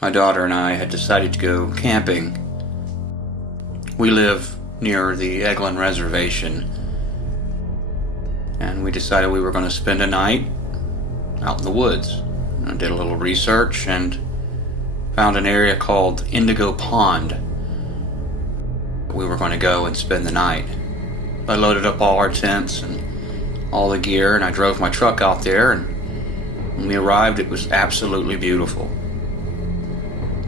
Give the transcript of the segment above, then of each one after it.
My daughter and I had decided to go camping. We live near the Eglin reservation, and we decided we were going to spend a night out in the woods. I did a little research and found an area called Indigo Pond. We were going to go and spend the night. I loaded up all our tents and all the gear, and I drove my truck out there, and when we arrived, it was absolutely beautiful.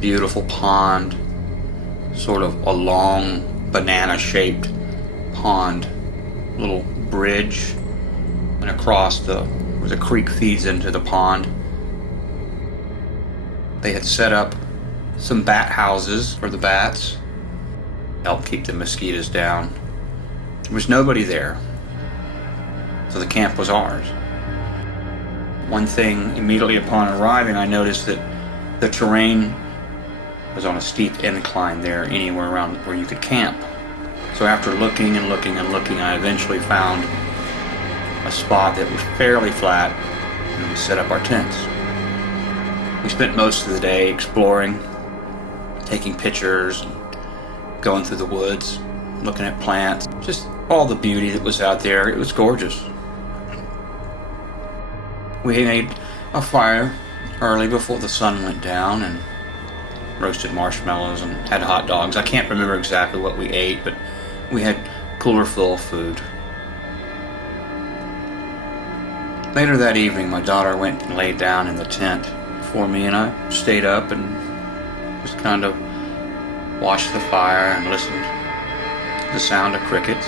Beautiful pond, sort of a long banana-shaped pond, little bridge, and across where the creek feeds into the pond. They had set up some bat houses for the bats, help keep the mosquitoes down. There was nobody there, so the camp was ours. One thing, immediately upon arriving, I noticed that the terrain was on a steep incline there anywhere around where you could camp. So after looking and looking and looking, I eventually found a spot that was fairly flat, and we set up our tents. We spent most of the day exploring, taking pictures, and going through the woods, looking at plants, just all the beauty that was out there. It was gorgeous. We made a fire early before the sun went down and roasted marshmallows and had hot dogs. I can't remember exactly what we ate, but we had cooler full of food. Later that evening, my daughter went and laid down in the tent for me, and I stayed up and just kind of watched the fire and listened to the sound of crickets.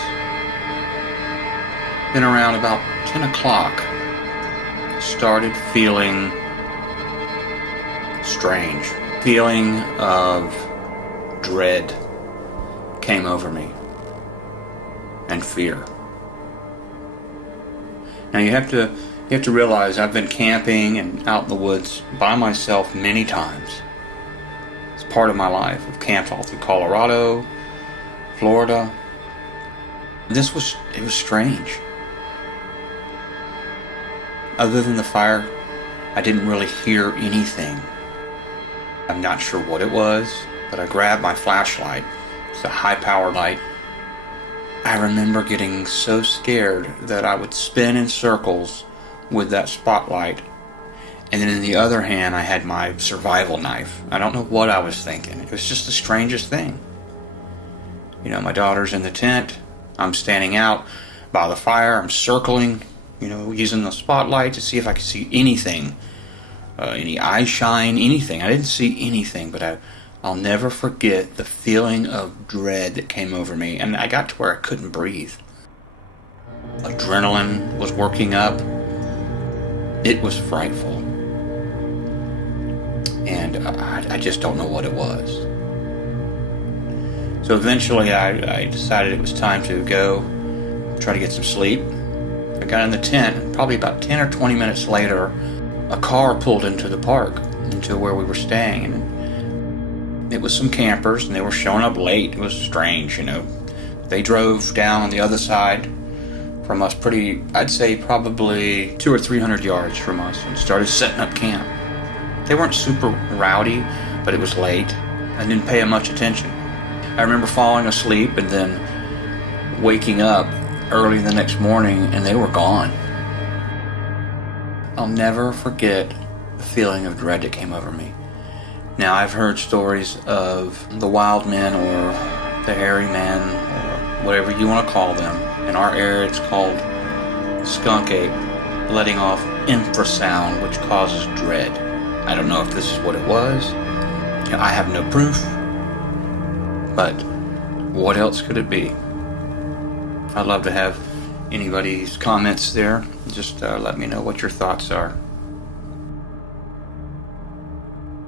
Then around about 10 o'clock, I started feeling strange. Feeling of dread came over me, and fear. Now you have to realize I've been camping and out in the woods by myself many times. It's part of my life. I've camped all through Colorado, Florida. It was strange. Other than the fire, I didn't really hear anything. I'm not sure what it was, but I grabbed my flashlight. It's a high-power light. I remember getting so scared that I would spin in circles with that spotlight. And then in the other hand, I had my survival knife. I don't know what I was thinking. It was just the strangest thing. You know, my daughter's in the tent. I'm standing out by the fire. I'm circling, using the spotlight to see if I could see anything. Any eye shine, anything. I didn't see anything, but I'll never forget the feeling of dread that came over me, and I got to where I couldn't breathe. Adrenaline was working up. It was frightful. And I just don't know what it was. So eventually I decided it was time to go try to get some sleep. I got in the tent, and probably about 10 or 20 minutes later, a car pulled into the park, into where we were staying, and it was some campers, and they were showing up late. It was strange, They drove down on the other side from us I'd say probably 200 or 300 yards from us, and started setting up camp. They weren't super rowdy, but it was late. I didn't pay them much attention. I remember falling asleep and then waking up early the next morning, and they were gone. I'll never forget the feeling of dread that came over me. Now, I've heard stories of the wild men or the hairy men or whatever you want to call them. In our area, it's called skunk ape, letting off infrasound, which causes dread. I don't know if this is what it was. I have no proof. But what else could it be? I'd love to have anybody's comments there. Just let me know what your thoughts are.